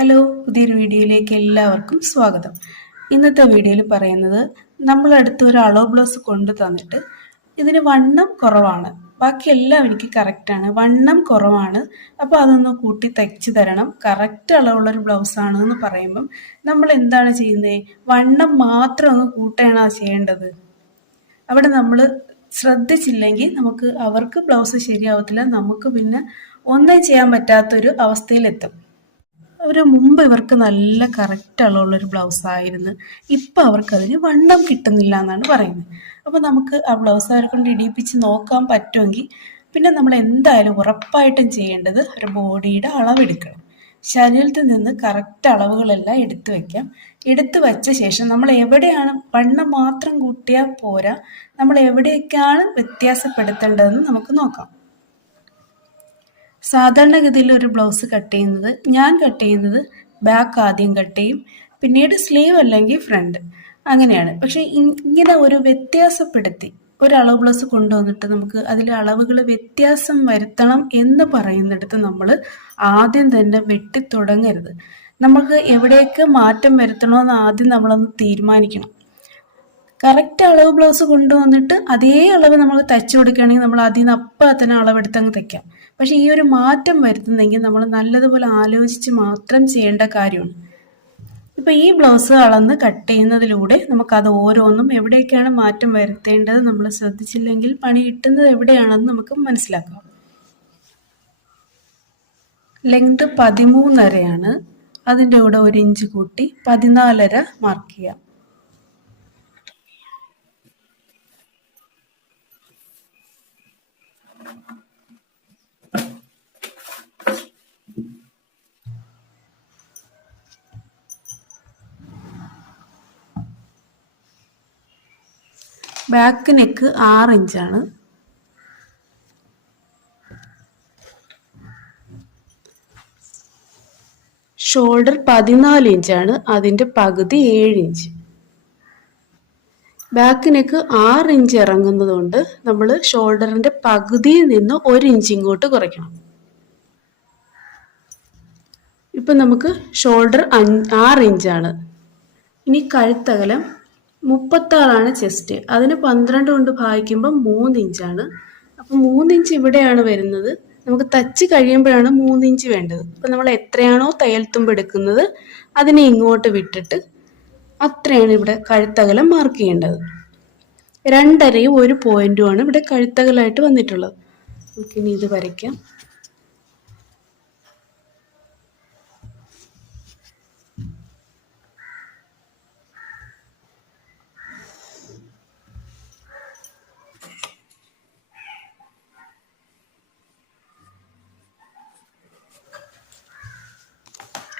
Hello, പുതിയൊരു വീഡിയോയിലേക്ക് എല്ലാവർക്കും സ്വാഗതം. ഇന്നത്തെ വീഡിയോയിൽ പറയുന്നത് നമ്മളടുത്ത് ഒരു അളവ് ബ്ലൗസ് കൊണ്ടു തന്നിട്ട് ഇതിന് വണ്ണം കുറവാണ്, ബാക്കി എല്ലാം എനിക്ക് കറക്റ്റാണ്, വണ്ണം കുറവാണ്, അപ്പോൾ അതൊന്ന് കൂട്ടി തയ്ച്ചു തരണം, കറക്റ്റ് അളവുള്ളൊരു ബ്ലൗസാണ് എന്ന് പറയുമ്പം നമ്മൾ എന്താണ് ചെയ്യുന്നത്? വണ്ണം മാത്രം അങ്ങ് കൂട്ടുകയാണോ ചെയ്യേണ്ടത്? അവിടെ നമ്മൾ ശ്രദ്ധിച്ചില്ലെങ്കിൽ നമുക്ക് അവർക്ക് ബ്ലൗസ് ശരിയാവത്തില്ല, നമുക്ക് പിന്നെ ഒന്നും ചെയ്യാൻ പറ്റാത്തൊരു അവസ്ഥയിലെത്തും. മുമ്പ് ഇവർക്ക് നല്ല കറക്റ്റ് അളവുള്ളൊരു ബ്ലൗസ് ആയിരുന്നു, ഇപ്പം അവർക്കതിന് വണ്ണം കിട്ടുന്നില്ല എന്നാണ് പറയുന്നത്. അപ്പോൾ നമുക്ക് ആ ബ്ലൗസ് അവരെ കൊണ്ട് ഇടിയിപ്പിച്ച് നോക്കാൻ പറ്റുമെങ്കിൽ പിന്നെ നമ്മൾ എന്തായാലും ഉറപ്പായിട്ടും ചെയ്യേണ്ടത് ഒരു ബോഡിയുടെ അളവെടുക്കണം. ശരീരത്തിൽ നിന്ന് കറക്റ്റ് അളവുകളെല്ലാം എടുത്തു വയ്ക്കാം. എടുത്തു വച്ച ശേഷം നമ്മൾ എവിടെയാണ് വണ്ണം മാത്രം കൂട്ടിയാൽ പോരാ, നമ്മൾ എവിടെയൊക്കെയാണ് വ്യത്യാസപ്പെടുത്തേണ്ടതെന്ന് നമുക്ക് നോക്കാം. സാധാരണഗതിയിൽ ഒരു ബ്ലൗസ് കട്ട് ചെയ്യുന്നത്, ഞാൻ കട്ട് ചെയ്യുന്നത് ബാക്ക് ആദ്യം കട്ട് ചെയ്യും, പിന്നീട് സ്ലീവ് അല്ലെങ്കിൽ ഫ്രണ്ട്, അങ്ങനെയാണ്. പക്ഷെ ഇങ്ങനെ ഒരു വ്യത്യാസപ്പെടുത്തി ഒരു അളവ് ബ്ലൗസ് കൊണ്ടുവന്നിട്ട് നമുക്ക് അതിലെ അളവുകൾ വ്യത്യാസം വരുത്തണം എന്ന് പറയുന്നിടത്ത് നമ്മൾ ആദ്യം തന്നെ വെട്ടിത്തുടങ്ങരുത്. നമുക്ക് എവിടെയൊക്കെ മാറ്റം വരുത്തണമെന്ന് ആദ്യം നമ്മളൊന്ന് തീരുമാനിക്കണം. കറക്റ്റ് അളവ് ബ്ലൗസ് കൊണ്ടുവന്നിട്ട് അതേ അളവ് നമ്മൾ തയ്ച്ചു കൊടുക്കുകയാണെങ്കിൽ നമ്മൾ അതിൽ നിന്ന് അപ്പം തന്നെ അളവെടുത്ത് അങ്ങ് തയ്ക്കാം. പക്ഷെ ഈ ഒരു മാറ്റം വരുത്തുന്നെങ്കിൽ നമ്മൾ നല്ലതുപോലെ ആലോചിച്ച് മാത്രം ചെയ്യേണ്ട കാര്യമാണ്. ഇപ്പം ഈ ബ്ലൗസ് അളന്ന് കട്ട് ചെയ്യുന്നതിലൂടെ നമുക്കത് ഓരോന്നും എവിടെയൊക്കെയാണ് മാറ്റം വരുത്തേണ്ടത് നമ്മൾ ശ്രദ്ധിച്ചില്ലെങ്കിൽ പണി കിട്ടുന്നത് എവിടെയാണെന്ന് നമുക്ക് മനസ്സിലാക്കാം. ലെങ്ത് 13.5 അതിൻ്റെ കൂടെ 1 ഇഞ്ച് കൂട്ടി 14.5 മാർക്ക് ചെയ്യാം. ബാക്ക് നെക്ക് 6 ഇഞ്ചാണ്. ഷോൾഡർ 14 ഇഞ്ചാണ്, അതിൻ്റെ പകുതി 7 ഇഞ്ച്. ബാക്ക് നെക്ക് 6 ഇഞ്ച് ഇറങ്ങുന്നത് കൊണ്ട് നമ്മൾ ഷോൾഡറിൻ്റെ പകുതിയിൽ നിന്ന് 1 ഇഞ്ച് ഇങ്ങോട്ട് കുറയ്ക്കണം. ഇപ്പം നമുക്ക് ഷോൾഡർ 6 ഇഞ്ചാണ്. ഇനി കഴുത്തകലം 36 ചെസ്റ്റ്, അതിന് 12 കൊണ്ട് ഭാഗിക്കുമ്പോൾ 3 ഇഞ്ചാണ്. അപ്പം 3 ഇഞ്ച് ഇവിടെയാണ് വരുന്നത്. നമുക്ക് തച്ച് കഴിയുമ്പോഴാണ് 3 ഇഞ്ച് വേണ്ടത്. അപ്പം നമ്മൾ എത്രയാണോ തയ്യൽ തുമ്പ് എടുക്കുന്നത് അതിനെ ഇങ്ങോട്ട് വിട്ടിട്ട് അത്രയാണ് ഇവിടെ കഴുത്തകലം മാർക്ക് ചെയ്യേണ്ടത്. 2.5 1 പോയിന്റുമാണ് ഇവിടെ കഴുത്തകലമായിട്ട് വന്നിട്ടുള്ളത്. നമുക്കിനി ഇത് വരയ്ക്കാം.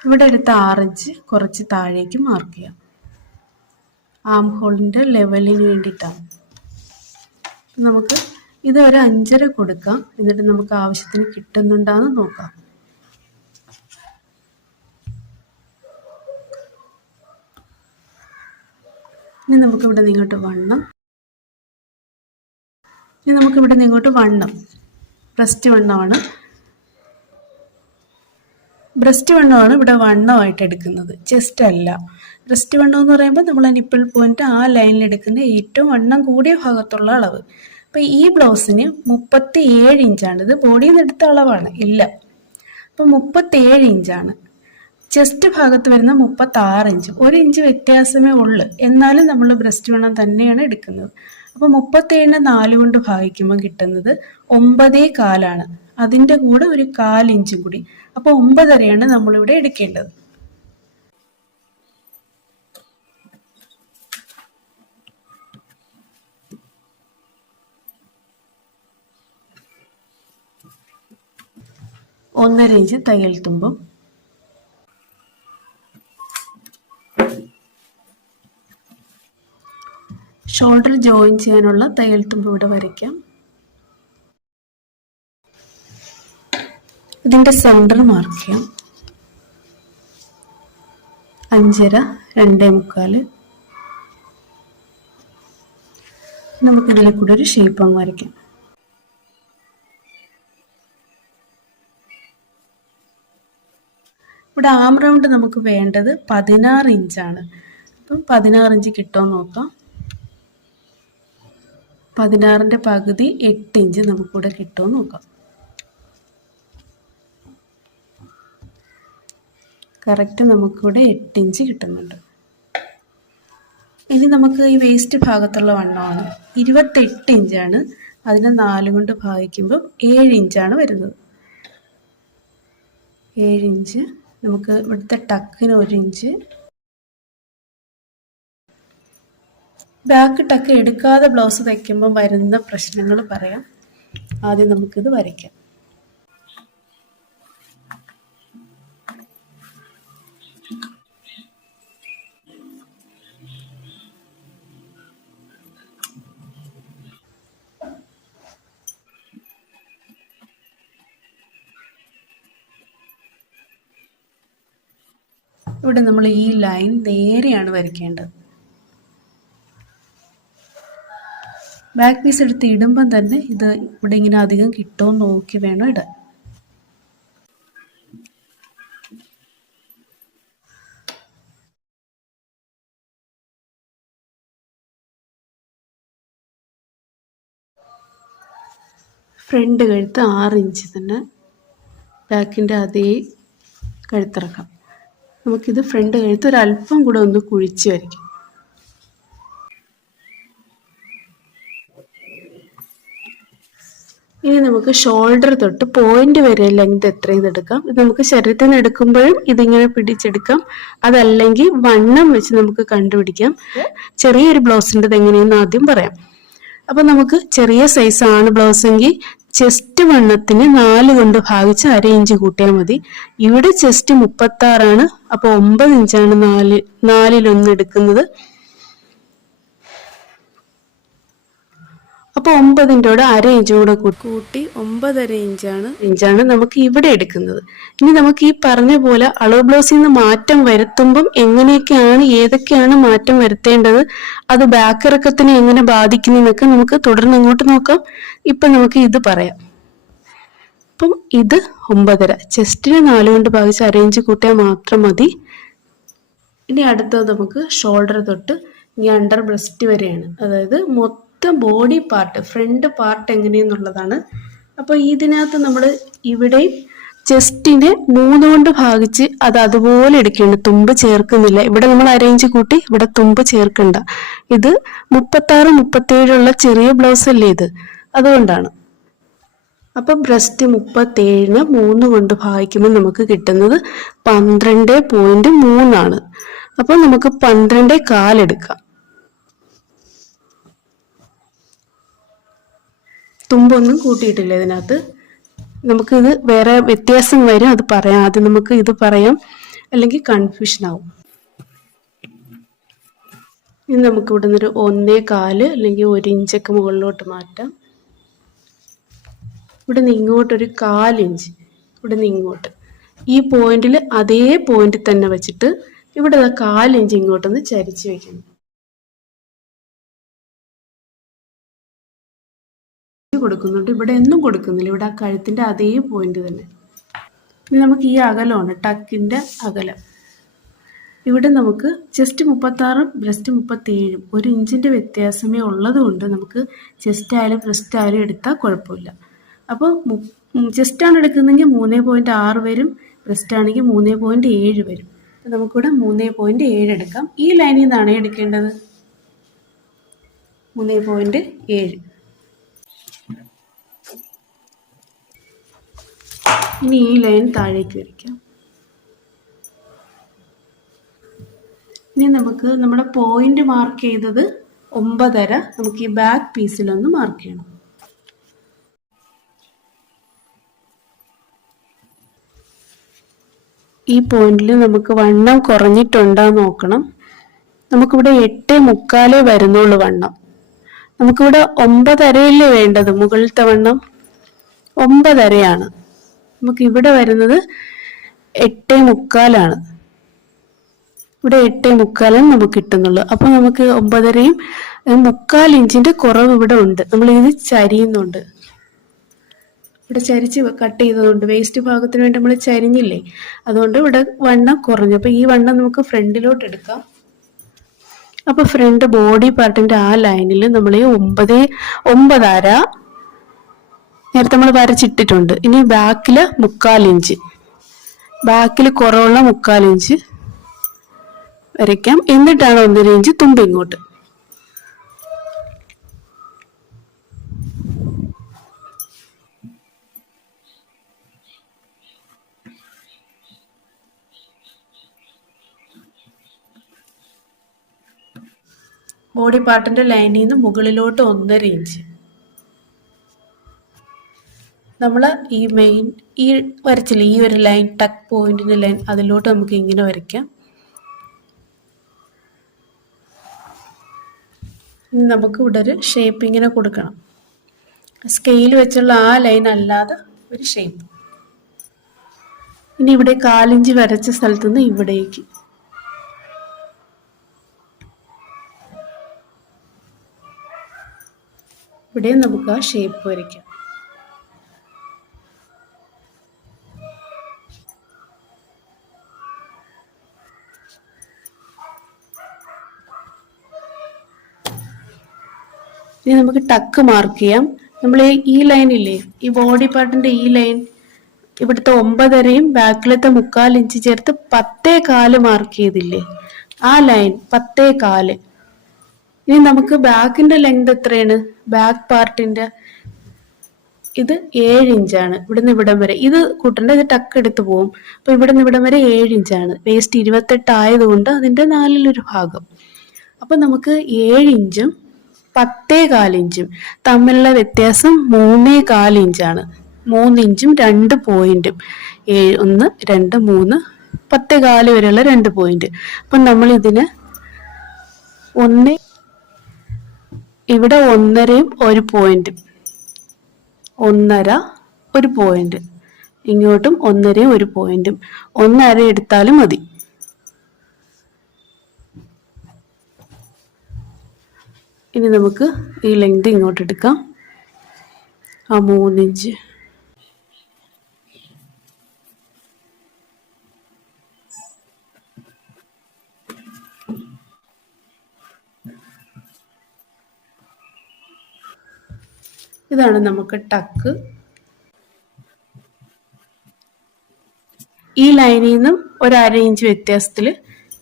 ഇവിടെ എടുത്ത 6 ഇഞ്ച് കുറച്ച് താഴേക്ക് മാർക്ക് ചെയ്യാം. ആം ഹോളിൻ്റെ ലെവലിന് വേണ്ടിയിട്ടാണ്. നമുക്ക് ഇത് ഒരു 5.5 കൊടുക്കാം. എന്നിട്ട് നമുക്ക് ആവശ്യത്തിന് കിട്ടുന്നുണ്ടാന്ന് നോക്കാം. ഇനി നമുക്കിവിടെ നിങ്ങോട്ട് വണ്ണം ബ്രസ്റ്റ് വണ്ണമാണ് ഇവിടെ വണ്ണമായിട്ട് എടുക്കുന്നത്, ചെസ്റ്റ് അല്ല. ബ്രസ്റ്റ് വണ്ണം എന്ന് പറയുമ്പോൾ നമ്മൾ നിപ്പിൾ പോയിന്റ് ആ ലൈനിൽ എടുക്കുന്ന ഏറ്റവും വണ്ണം കൂടിയ ഭാഗത്തുള്ള അളവ്. അപ്പം ഈ ബ്ലൗസിന് 37 ഇഞ്ചാണ്. ഇത് ബോഡിയിൽ നിന്ന് എടുത്ത അളവാണ്, ഇല്ല. അപ്പം 37 ഇഞ്ചാണ്. ചെസ്റ്റ് ഭാഗത്ത് വരുന്ന 36 ഇഞ്ച്, 1 ഇഞ്ച് വ്യത്യാസമേ ഉള്ളൂ. എന്നാലും നമ്മൾ ബ്രസ്റ്റ് വണ്ണം തന്നെയാണ് എടുക്കുന്നത്. അപ്പം 37 4 കൊണ്ട് ഭാഗിക്കുമ്പോൾ കിട്ടുന്നത് 9.25. അതിൻ്റെ കൂടെ ഒരു 1/4 ഇഞ്ചും കൂടി, അപ്പോൾ 9.5 നമ്മളിവിടെ എടുക്കേണ്ടത്. ഒന്നര ഇഞ്ച് തയ്യൽ തുമ്പും ഷോൾഡർ ജോയിൻ ചെയ്യാനുള്ള തയ്യൽ തുമ്പ് ഇവിടെ വരയ്ക്കാം. ഇതിൻ്റെ സെൻറ്റർ മാർക്ക് ചെയ്യാം. 5.5 2.25. നമുക്കിതിലെ കൂടെ ഒരു ഷേപ്പ് അങ്ങ് വരയ്ക്കാം. ഇവിടെ ആം റൗണ്ട് നമുക്ക് വേണ്ടത് 16 ഇഞ്ചാണ്. അപ്പം 16 ഇഞ്ച് കിട്ടുമോ നോക്കാം. 16ൻ്റെ പകുതി 8 ഇഞ്ച് നമുക്കിവിടെ കിട്ടുമോ നോക്കാം. കറക്റ്റ് നമുക്കിവിടെ 8 ഇഞ്ച് കിട്ടുന്നുണ്ട്. ഇനി നമുക്ക് ഈ വേസ്റ്റ് ഭാഗത്തുള്ള വണ്ണമാണ് 28 ഇഞ്ചാണ്. അതിനെ 4 കൊണ്ട് ഭാഗിക്കുമ്പോൾ 7 ഇഞ്ചാണ് വരുന്നത്. 7 ഇഞ്ച്. നമുക്ക് ഇവിടുത്തെ ടക്കിന് 1 ഇഞ്ച്. ബാക്ക് ടക്ക് എടുക്കാതെ ബ്ലൗസ് തയ്ക്കുമ്പോൾ വരുന്ന പ്രശ്നങ്ങൾ പറയാം. ആദ്യം നമുക്കിത് വരയ്ക്കാം. ഇവിടെ നമ്മൾ ഈ ലൈൻ നേരെയാണ് വരയ്ക്കേണ്ടത്. ബാക്ക് പീസ് എടുത്ത് ഇടുമ്പം തന്നെ ഇത് ഇവിടെ ഇങ്ങനെ അധികം കിട്ടുമോ നോക്കി വേണം ഇടാൻ. ഫ്രണ്ട് കഴുത്ത് 6 ഇഞ്ച് തന്നെ ബാക്കിൻ്റെ അതേ കഴുത്തിറക്കാം. നമുക്കിത് ഫ്രണ്ട് കഴുത്ത് ഒരല്പം കൂടെ ഒന്ന് കുഴിച്ച് വരയ്ക്കാം. ഇനി നമുക്ക് ഷോൾഡർ തൊട്ട് പോയിന്റ് വരെ ലെങ്ത് എത്രയെന്ന് എടുക്കാം. ഇത് നമുക്ക് ശരീരത്തിൽ നിന്ന് എടുക്കുമ്പോഴും ഇതിങ്ങനെ പിടിച്ചെടുക്കാം. അതല്ലെങ്കിൽ വണ്ണം വെച്ച് നമുക്ക് കണ്ടുപിടിക്കാം. ചെറിയൊരു ബ്ലൗസിൻ്റെ എങ്ങനെയെന്ന് ആദ്യം പറയാം. അപ്പൊ നമുക്ക് ചെറിയ സൈസാണ് ബ്ലൗസ് എങ്കിൽ ചെസ്റ്റ് വണ്ണത്തിന് 4 കൊണ്ട് ഭാഗിച്ച് 1/2 ഇഞ്ച് കൂട്ടിയാൽ മതി. ഇവിടെ ചെസ്റ്റ് 36 ആണ്. അപ്പൊ 9 ഇഞ്ചാണ് 4-1 എടുക്കുന്നത്. അപ്പൊ 9ൻ്റെ 1/2 ഇഞ്ച് കൂടെ കൂട്ടി 9.5 ഇഞ്ചാണ് നമുക്ക് ഇവിടെ എടുക്കുന്നത്. ഇനി നമുക്ക് ഈ പറഞ്ഞ പോലെ അളവ് ബ്ലൗസിൽ നിന്ന് മാറ്റം വരുത്തുമ്പം എങ്ങനെയൊക്കെയാണ് ഏതൊക്കെയാണ് മാറ്റം വരുത്തേണ്ടത്, അത് ബാക്ക് ഇറക്കത്തിനെ എങ്ങനെ ബാധിക്കുന്നു എന്നൊക്കെ നമുക്ക് തുടർന്ന് അങ്ങോട്ട് നോക്കാം. ഇപ്പൊ നമുക്ക് ഇത് പറയാം. അപ്പം ഇത് 9.5, ചെസ്റ്റിന് 4 കൊണ്ട് ഭാഗിച്ച് 1/2 ഇഞ്ച് കൂട്ടിയാൽ മാത്രം മതി. ഇനി അടുത്തത് നമുക്ക് ഷോൾഡർ തൊട്ട് ഇനി അണ്ടർ ബ്രസ്റ്റ് വരെയാണ്. അതായത് ബോഡി പാർട്ട്, ഫ്രണ്ട് പാർട്ട് എങ്ങനെയെന്നുള്ളതാണ്. അപ്പൊ ഇതിനകത്ത് നമ്മൾ ഇവിടെ ചെസ്റ്റിനെ 3 കൊണ്ട് ഭാഗിച്ച് അത് അതുപോലെ എടുക്കുകയാണ്. തുമ്പ് ചേർക്കുന്നില്ല. ഇവിടെ നമ്മൾ 1/2 ഇഞ്ച് കൂട്ടി, ഇവിടെ തുമ്പ് ചേർക്കണ്ട. ഇത് 36-37 ചെറിയ ബ്ലൗസ് അല്ലേ ഇത്, അതുകൊണ്ടാണ്. അപ്പൊ ബ്രസ്റ്റ് 37-നെ 3 കൊണ്ട് ഭാഗിക്കുമ്പോൾ നമുക്ക് കിട്ടുന്നത് 12.3 ആണ്. അപ്പൊ നമുക്ക് 12.25 എടുക്കാം. തുമ്പൊന്നും കൂട്ടിയിട്ടില്ല ഇതിനകത്ത്. നമുക്കിത് വേറെ വ്യത്യാസം വരും, അത് പറയാം. ആദ്യം നമുക്ക് ഇത് പറയാം, അല്ലെങ്കിൽ കൺഫ്യൂഷൻ ആവും. ഇനി നമുക്ക് ഇവിടെ നിന്നൊരു 1.25 അല്ലെങ്കിൽ 1 ഇഞ്ചൊക്കെ മുകളിലോട്ട് മാറ്റാം. ഇവിടെ നിന്ന് ഇങ്ങോട്ടൊരു 1/4 ഇഞ്ച്, ഇവിടെ നിന്ന് ഇങ്ങോട്ട് ഈ പോയിന്റിൽ അതേ പോയിന്റിൽ തന്നെ വെച്ചിട്ട് ഇവിടെ 1/4 ഇഞ്ച് ഇങ്ങോട്ടൊന്ന് ചരിച്ച് വെക്കണം. കൊടുക്കുന്നുണ്ട്, ഇവിടെ ഒന്നും കൊടുക്കുന്നില്ല. ഇവിടെ ആ കഴുത്തിന്റെ അതേ പോയിന്റ് തന്നെ. ഇനി നമുക്ക് ഈ അകലമാണ് ടക്കിന്റെ അകലം. ഇവിടെ നമുക്ക് ചെസ്റ്റ് 36, ബ്രസ്റ്റ് 37, 1 ഇഞ്ചിന്റെ വ്യത്യാസമേ ഉള്ളത് കൊണ്ട് നമുക്ക് ചെസ്റ്റ് ആയാലും ബ്രസ്റ്റ് ആയാലും എടുത്താൽ കുഴപ്പമില്ല. അപ്പോൾ ചെസ്റ്റാണ് എടുക്കുന്നതെങ്കിൽ 3.6 വരും, ബ്രസ്റ്റ് ആണെങ്കിൽ 3.7 വരും. അപ്പം നമുക്കിവിടെ 3.7 എടുക്കാം. ഈ ലൈനിൽ നിന്നാണ് എടുക്കേണ്ടത് 3.7. ഇനി ഈ ലൈൻ താഴേക്ക് വരയ്ക്കാം. ഇനി നമുക്ക് നമ്മുടെ പോയിന്റ് മാർക്ക് ചെയ്തത് 9.5 നമുക്ക് ഈ ബാക്ക് പീസിലൊന്ന് മാർക്ക് ചെയ്യണം. ഈ പോയിന്റിൽ നമുക്ക് വണ്ണം കുറഞ്ഞിട്ടുണ്ടാന്ന് നോക്കണം. നമുക്കിവിടെ 8.25 വരുന്നുള്ളൂ വണ്ണം. നമുക്കിവിടെ 9.5 വേണ്ടത്. മുകളിലത്തെ വണ്ണം 9.5. നമുക്ക് ഇവിടെ വരുന്നത് 8.25. ഇവിടെ 8.25 നമുക്ക് കിട്ടുന്നുള്ളൂ. അപ്പൊ നമുക്ക് 9.5 3/4 ഇഞ്ചിന്റെ കുറവ് ഇവിടെ ഉണ്ട്. നമ്മൾ ഇത് ചരിയുന്നുണ്ട്. ഇവിടെ ചരിച്ച് കട്ട് ചെയ്തതുകൊണ്ട് വേസ്റ്റ് ഭാഗത്തിന് വേണ്ടി നമ്മൾ ചരിഞ്ഞില്ലേ, അതുകൊണ്ട് ഇവിടെ വണ്ണം കുറഞ്ഞു. അപ്പൊ ഈ വണ്ണം നമുക്ക് ഫ്രണ്ടിലോട്ട് എടുക്കാം. അപ്പൊ ഫ്രണ്ട് ബോഡി പാർട്ടിന്റെ ആ ലൈനിൽ നമ്മൾ 9.5 നേരത്തെ നമ്മൾ വരച്ചിട്ടിട്ടുണ്ട്. ഇനി ബാക്കില് 3/4 ഇഞ്ച്, ബാക്കിൽ കുറവുള്ള 3/4 ഇഞ്ച് വരയ്ക്കാം. എന്നിട്ടാണ് 1.5 ഇഞ്ച് തുമ്പ് ഇങ്ങോട്ട്. ബോഡി പാർട്ടിന്റെ ലൈനിൽ നിന്ന് മുകളിലോട്ട് 1.5 ഇഞ്ച്. നമ്മൾ ഈ മെയിൻ ഈ വരച്ചില്ല, ഈ ഒരു ലൈൻ ടക്ക് പോയിന്റിന്റെ ലൈൻ, അതിലോട്ട് നമുക്ക് ഇങ്ങനെ വരയ്ക്കാം. ഇനി നമുക്ക് ഇവിടെ ഒരു ഷേപ്പ് ഇങ്ങനെ കൊടുക്കണം. സ്കെയിൽ വെച്ചുള്ള ആ ലൈൻ അല്ലാതെ ഒരു ഷേപ്പ്. ഇനി ഇവിടെ 1/4 ഇഞ്ച് വരച്ച സ്ഥലത്ത് നിന്ന് ഇവിടേക്ക് ഇവിടെ നമുക്ക് ആ ഷേപ്പ് വരയ്ക്കാം. ഇനി നമുക്ക് ടക്ക് മാർക്ക് ചെയ്യാം. നമ്മൾ ഈ ലൈൻ ഇല്ലേ, ഈ ബോഡി പാർട്ടിന്റെ ഈ ലൈൻ, ഇവിടുത്തെ 9.5യും ബാക്കിലത്തെ 3/4 ഇഞ്ച് ചേർത്ത് 10.4 മാർക്ക് ചെയ്തില്ലേ, ആ ലൈൻ 10.4. ഇനി നമുക്ക് ബാക്കിന്റെ ലെങ്ത് എത്രയാണ്? ബാക്ക് പാർട്ടിന്റെ ഇത് 7 ഇഞ്ചാണ്. ഇവിടുന്ന് ഇവിടം വരെ ഇത് കൂട്ടണ്ട, ഇത് ടക്ക് എടുത്ത് പോകും. അപ്പൊ ഇവിടുന്ന് ഇവിടം വരെ 7 ഇഞ്ചാണ്. വേസ്റ്റ് 28 ആയതുകൊണ്ട് അതിന്റെ 4/1 ഭാഗം. അപ്പൊ നമുക്ക് 7 ഇഞ്ചും 10.4 ഇഞ്ചും തമ്മിലുള്ള വ്യത്യാസം 3.4 ഇഞ്ചാണ്. 3 ഇഞ്ചും 2 പോയിന്റും 1 2 3 10.4 വരെയുള്ള 2 പോയിന്റ്. അപ്പൊ നമ്മൾ ഇതിന് ഇവിടെ 1.5യും 1 പോയിന്റും, 1.5 1 പോയിന്റ്, ഇങ്ങോട്ടും 1.5യും 1 പോയിന്റും, 1.5 എടുത്താലും മതി. ഇനി നമുക്ക് ഈ ലെങ്ത് ഇങ്ങോട്ട് എടുക്കാം, ആ 3 ഇഞ്ച്. ഇതാണ് നമുക്ക് ടക്ക്. ഈ ലൈനിൽ നിന്നും 1/2 ഇഞ്ച് വ്യത്യാസത്തിൽ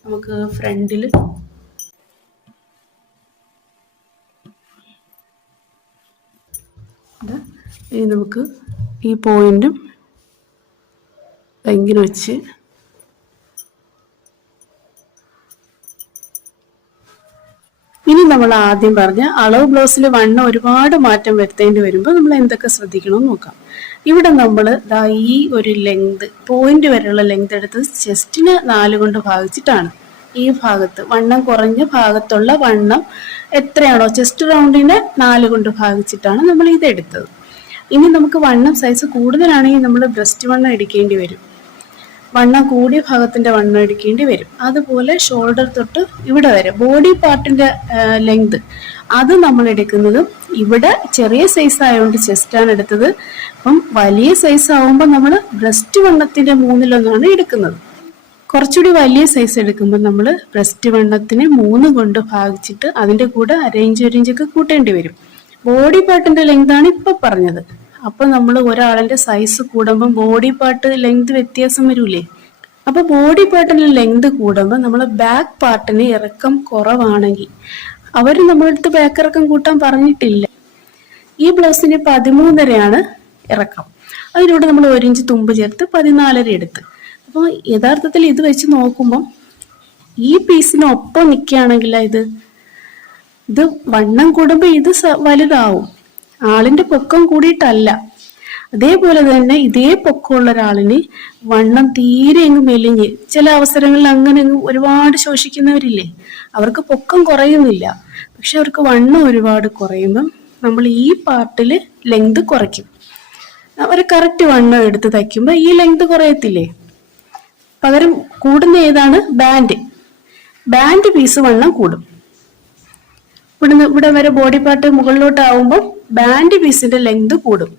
നമുക്ക് ഫ്രണ്ടിൽ ഇനി നമുക്ക് ഈ പോയിന്റും ഇങ്ങനെ വെച്ച് ഇനി നമ്മൾ ആദ്യം പറഞ്ഞ അളവ് ബ്ലൗസിൽ വണ്ണം ഒരുപാട് മാറ്റം വരുത്തേണ്ടി വരുമ്പോൾ നമ്മൾ എന്തൊക്കെ ശ്രദ്ധിക്കണം നോക്കാം. ഇവിടെ നമ്മൾ ഈ ഒരു ലെങ്ത് പോയിന്റ് വരെയുള്ള ലെങ്ത് എടുത്തത് ചെസ്റ്റിന് 4 കൊണ്ട് ഭാഗിച്ചിട്ടാണ്. ഈ ഭാഗത്ത് വണ്ണം കുറഞ്ഞ ഭാഗത്തുള്ള വണ്ണം എത്രയാണോ ചെസ്റ്റ് റൗണ്ടിനെ 4 കൊണ്ട് ഭാഗിച്ചിട്ടാണ് നമ്മൾ ഇത് എടുത്തത്. ഇനി നമുക്ക് വണ്ണം സൈസ് കൂടുതലാണെങ്കിൽ നമ്മൾ ബ്രസ്റ്റ് വണ്ണം എടുക്കേണ്ടി വരും, വണ്ണം കൂടിയ ഭാഗത്തിന്റെ വണ്ണം എടുക്കേണ്ടി വരും. അതുപോലെ ഷോൾഡർ തൊട്ട് ഇവിടെ വരെ ബോഡി പാർട്ടിന്റെ ലെങ്ത് അത് നമ്മൾ എടുക്കുന്നത് ഇവിടെ ചെറിയ സൈസ് ആയതുകൊണ്ട് ചെസ്റ്റാണ് എടുത്തത്. അപ്പം വലിയ സൈസ് ആവുമ്പോൾ നമ്മൾ ബ്രസ്റ്റ് വണ്ണത്തിന്റെ 3/1 എടുക്കുന്നത്. കുറച്ചുകൂടി വലിയ സൈസ് എടുക്കുമ്പോൾ നമ്മൾ ബ്രസ്റ്റ് വണ്ണത്തിന് 3 കൊണ്ട് ഭാഗിച്ചിട്ട് അതിന്റെ കൂടെ 1.5 ഇഞ്ചൊക്കെ കൂട്ടേണ്ടി വരും. ബോഡി പാർട്ടിന്റെ ലെങ്ത് ആണ് ഇപ്പൊ പറഞ്ഞത്. അപ്പൊ നമ്മൾ ഒരാളിന്റെ സൈസ് കൂടുമ്പോൾ ബോഡി പാർട്ട് ലെങ്ത് വ്യത്യാസം വരൂലേ. അപ്പൊ ബോഡി പാർട്ടിന്റെ ലെങ്ത് കൂടുമ്പോൾ നമ്മൾ ബാക്ക് പാർട്ടിന് ഇറക്കം കുറവാണെങ്കിൽ അവര് നമ്മളടുത്ത് ബാക്ക് ഇറക്കം കൂട്ടാൻ പറഞ്ഞിട്ടില്ല. ഈ ബ്ലൗസിന് 13.5 ഇറക്കം, അതിലൂടെ നമ്മൾ 1 ഇഞ്ച് തുമ്പ് ചേർത്ത് 14.5 എടുത്ത്. അപ്പോൾ യഥാർത്ഥത്തിൽ ഇത് വെച്ച് നോക്കുമ്പോൾ ഈ പീസിനൊപ്പം നിൽക്കുകയാണെങ്കിൽ ഇത് വണ്ണം കൂടുമ്പോൾ ഇത് വലുതാവും, ആളിന്റെ പൊക്കം കൂടിയിട്ടല്ല. അതേപോലെ തന്നെ ഇതേ പൊക്കമുള്ള ഒരാളിന് വണ്ണം തീരെ അങ്ങ് മെലിഞ്ഞ്, ചില അവസരങ്ങളിൽ അങ്ങനെ ഒരുപാട് ശോഷിക്കുന്നവരില്ലേ, അവർക്ക് പൊക്കം കുറയുന്നില്ല, പക്ഷെ അവർക്ക് വണ്ണം ഒരുപാട് കുറയുമ്പം നമ്മൾ ഈ പാർട്ടില് ലെങ്ത് കുറയ്ക്കും. അവർ കറക്റ്റ് വണ്ണം എടുത്ത് തയ്ക്കുമ്പോൾ ഈ ലെങ്ത് കുറയത്തില്ലേ. പകരം കൂടുന്ന ഏതാണ്? ബാൻഡ് പീസ് വണ്ണം കൂടും. ഇവിടെ വരെ ബോഡി പാർട്ട് മുകളിലോട്ട് ആവുമ്പോൾ ബാൻഡ് പീസിന്റെ ലെങ്ത് കൂടും.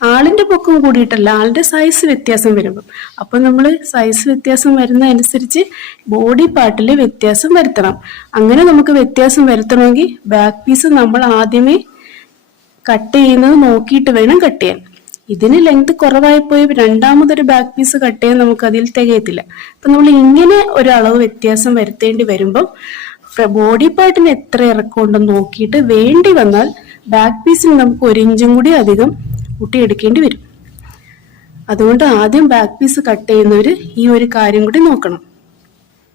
ആളിന്റെ പൊക്കം കൂടിയിട്ടല്ല, ആളിന്റെ സൈസ് വ്യത്യാസം വരുമ്പം. അപ്പൊ നമ്മൾ സൈസ് വ്യത്യാസം വരുന്നതനുസരിച്ച് ബോഡി പാർട്ടിൽ വ്യത്യാസം വരുത്തണം. അങ്ങനെ നമുക്ക് വ്യത്യാസം വരുത്തണമെങ്കിൽ ബാക്ക് പീസ് നമ്മൾ ആദ്യമേ കട്ട് ചെയ്യുന്നത് നോക്കിയിട്ട് വേണം കട്ട് ചെയ്യാൻ. ഇതിന് ലെങ്ത് കുറവായി പോയി രണ്ടാമതൊരു ബാക്ക് പീസ് കട്ട് ചെയ്യാൻ നമുക്ക് അതിൽ തികയത്തില്ല. അപ്പൊ നമ്മൾ ഇങ്ങനെ ഒരു അളവ് വ്യത്യാസം വരുത്തേണ്ടി വരുമ്പം ബോഡി പാർട്ടിന് എത്ര ഇറക്കമുണ്ടെന്ന് നോക്കിയിട്ട് വേണ്ടി വന്നാൽ ബാക്ക് പീസിന് നമുക്ക് 1 ഇഞ്ചും കൂടി അധികം കൂട്ടിയെടുക്കേണ്ടി വരും. അതുകൊണ്ട് ആദ്യം ബാക്ക് പീസ് കട്ട് ചെയ്യുന്നവർ ഈ ഒരു കാര്യം കൂടി നോക്കണം.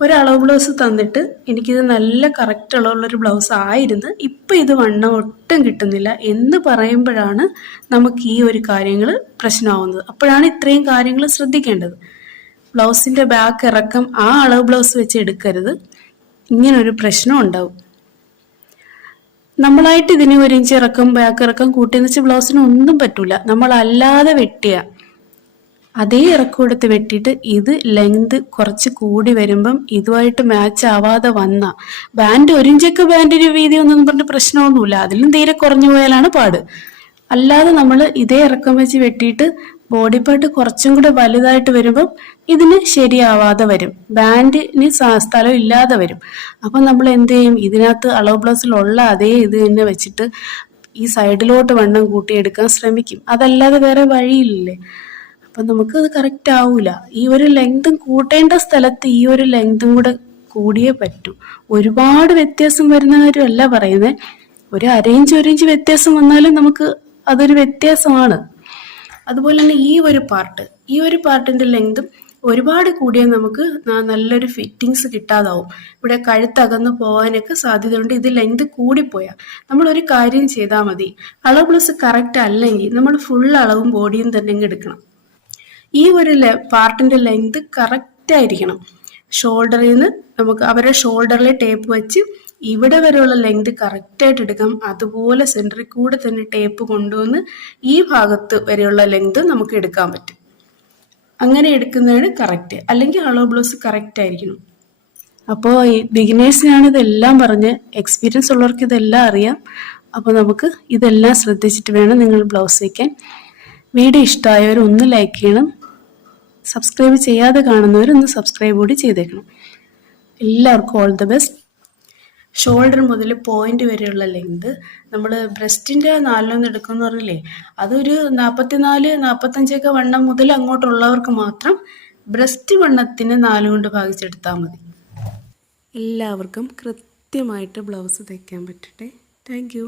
ഒരു അളവ് ബ്ലൗസ് തന്നിട്ട് എനിക്കിത് നല്ല കറക്റ്റ് അളവുള്ളൊരു ബ്ലൗസ് ആയിരുന്നു, ഇപ്പം ഇത് വണ്ണം ഒട്ടും കിട്ടുന്നില്ല എന്ന് പറയുമ്പോഴാണ് നമുക്ക് ഈ ഒരു കാര്യങ്ങൾ പ്രശ്നമാവുന്നത്. അപ്പോഴാണ് ഇത്രയും കാര്യങ്ങൾ ശ്രദ്ധിക്കേണ്ടത്. ബ്ലൗസിൻ്റെ ബാക്ക് ഇറക്കം ആ അളവ് ബ്ലൗസ് വെച്ച് എടുക്കരുത്, ഇങ്ങനൊരു പ്രശ്നം ഉണ്ടാവും. നമ്മളായിട്ട് ഇതിന് 1 ഇഞ്ച് ഇറക്കം ബാക്ക് ഇറക്കം കൂട്ടിയെന്ന് വെച്ചാൽ ബ്ലൗസിന് ഒന്നും പറ്റൂല. നമ്മൾ അല്ലാതെ വെട്ടിയ അതേ ഇറക്കം എടുത്ത് വെട്ടിയിട്ട് ഇത് ലെങ്ത് കുറച്ച് കൂടി വരുമ്പം ഇതുമായിട്ട് മാച്ച് ആവാതെ വന്ന ബാൻഡ് 1 ഇഞ്ചൊക്കെ ബാൻഡിന് വീതി ഒന്നും പറഞ്ഞ പ്രശ്നമൊന്നുമില്ല, അതിലും തീരെ കുറഞ്ഞു പോയാലാണ് പാട്. അല്ലാതെ നമ്മൾ ഇതേ ഇറക്കം വെച്ച് വെട്ടിയിട്ട് ബോഡി പാർട്ട് കുറച്ചും കൂടെ വലുതായിട്ട് വരുമ്പം ഇതിന് ശരിയാവാതെ വരും, ബാൻഡിന് സ്ഥലം ഇല്ലാതെ വരും. അപ്പം നമ്മൾ എന്ത് ചെയ്യും, ഇതിനകത്ത് അളവ് ബ്ലൗസിലുള്ള അതേ ഇത് തന്നെ വെച്ചിട്ട് ഈ സൈഡിലോട്ട് വണ്ണം കൂട്ടിയെടുക്കാൻ ശ്രമിക്കും. അതല്ലാതെ വേറെ വഴിയില്ലേ. അപ്പം നമുക്ക് അത് കറക്റ്റ് ആവൂല. ഈ ഒരു ലെങ്തും കൂട്ടേണ്ട സ്ഥലത്ത് ഈ ഒരു ലെങ്തും കൂടെ കൂടിയേ പറ്റൂ. ഒരുപാട് വ്യത്യാസം വരുന്ന കാര്യമല്ല പറയുന്നത്, ഒരു 1/2 ഇഞ്ച് 1 ഇഞ്ച് വ്യത്യാസം വന്നാലും നമുക്ക് അതൊരു വ്യത്യാസമാണ്. അതുപോലെ തന്നെ ഈ ഒരു പാർട്ടിന്റെ ലെങ്തും ഒരുപാട് കൂടിയാൽ നമുക്ക് നല്ലൊരു ഫിറ്റിങ്സ് കിട്ടാതാവും. ഇവിടെ കഴുത്തകന്ന് പോകാനൊക്കെ സാധ്യതയുണ്ട്. ഇത് ലെങ്ത് കൂടിപ്പോയാൽ നമ്മൾ ഒരു കാര്യം ചെയ്താൽ മതി, അളവ് ബ്ലൗസ് കറക്റ്റ് അല്ലെങ്കിൽ നമ്മൾ ഫുൾ അളവും ബോഡിയും തന്നെ എടുക്കണം. ഈ ഒരു പാർട്ടിന്റെ ലെങ്ത് കറക്റ്റ് ആയിരിക്കണം. ഷോൾഡറിൽ നിന്ന് നമുക്ക് അവരുടെ ഷോൾഡറിലെ ടേപ്പ് വെച്ച് ഇവിടെ വരെയുള്ള ലെങ്ത് കറക്റ്റായിട്ട് എടുക്കാം. അതുപോലെ സെൻറ്ററിൽ കൂടെ തന്നെ ടേപ്പ് കൊണ്ടുവന്ന് ഈ ഭാഗത്ത് വരെയുള്ള ലെങ്ത് നമുക്ക് എടുക്കാൻ പറ്റും. അങ്ങനെ എടുക്കുന്നതാണ് കറക്റ്റ്, അല്ലെങ്കിൽ അളവ് ബ്ലൗസ് കറക്റ്റ് ആയിരിക്കണം. അപ്പോൾ ഈ ബിഗിനേഴ്സിനാണ് ഇതെല്ലാം പറഞ്ഞ്, എക്സ്പീരിയൻസ് ഉള്ളവർക്ക് ഇതെല്ലാം അറിയാം. അപ്പോൾ നമുക്ക് ഇതെല്ലാം ശ്രദ്ധിച്ചിട്ട് വേണം നിങ്ങൾ ബ്ലൗസ് വയ്ക്കാൻ. വീഡിയോ ഇഷ്ടമായവർ ഒന്ന് ലൈക്ക് ചെയ്യണം, സബ്സ്ക്രൈബ് ചെയ്യാതെ കാണുന്നവർ ഒന്ന് സബ്സ്ക്രൈബ് കൂടി ചെയ്തേക്കണം. എല്ലാവർക്കും ഓൾ ദ ബെസ്റ്റ്. ഷോൾഡർ മുതൽ പോയിന്റ് വരെയുള്ള ലെങ്ത് നമ്മൾ ബ്രസ്റ്റിൻ്റെ 4 എടുക്കുമെന്ന് പറഞ്ഞില്ലേ, അതൊരു 44-45 വണ്ണം മുതൽ അങ്ങോട്ടുള്ളവർക്ക് മാത്രം ബ്രസ്റ്റ് വണ്ണത്തിന് 4 കൊണ്ട് ഭാഗിച്ചെടുത്താൽ മതി. എല്ലാവർക്കും കൃത്യമായിട്ട് ബ്ലൗസ് തയ്ക്കാൻ പറ്റട്ടെ. Thank U.